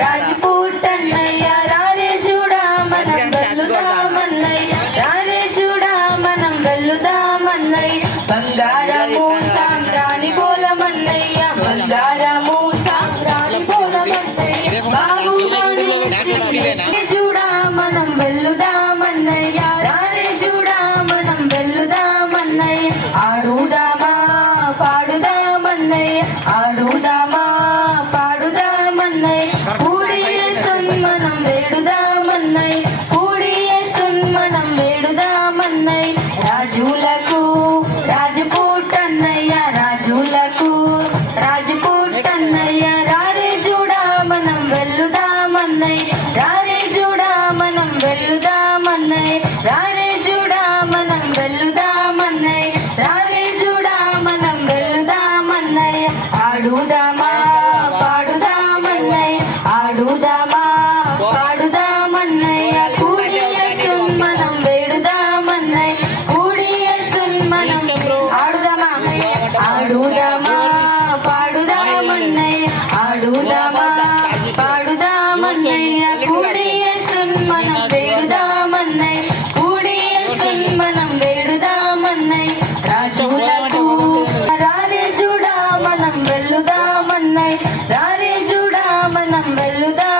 రాజపూటన్నయ్య రారే చూడా మనం వెల్లుదామన్నయ్య రారే చూడా మనం వెల్లుదామన్నయ్య బంగారము సాంబ్రాణి పోలమన్నయ్య బంగారము సాంబ్రాణి పోలమన్నయ్య బాగుమని చూడా మనం వెల్లుదామన్నయ్య రారే చూడా మనం వెల్లుదామన్నయ్య ఆడుదామా పాడుదామన్నయ్య ఆడుదామా పాడుదామన్నయ్య కూడియేసున్ మనం వేడుదామన్నయ్య కూడియేసున్ మనం వేడుదామన్నయ్య రాజులకు రాజపూటన్నయ్య రాజులకు రాజపూటన్నయ్య రారే చూడా మనం వెల్లుదామన్నయ్య రారే చూడా మనం వెల్లుదామన్నయ్య రారే చూడా మనం వెల్లుదామన్నయ్య రారే చూడా మనం వెల్లుదామన్నయ్య ఆడుదామా పాడుదామన్నయ్య ఆడుదామా పాడుదామన్నయ్య కూడియేసున్ మనం వేడుదామన్నయ్య కూడియేసున్ మనం ఆడుదామా ఆడుదామా పాడుదామన్నయ్య ఆడుదామా పాడుదామన్నయ్య కూడియేసున్ మనం వేడుదామన్నయ్య కూడియేసున్ మనం వేడుదామన్నయ్య రాజులకు రారే చూడా మనం వెల్లుదామన్నయ్య రారే చూడా మనం వెల్లుదా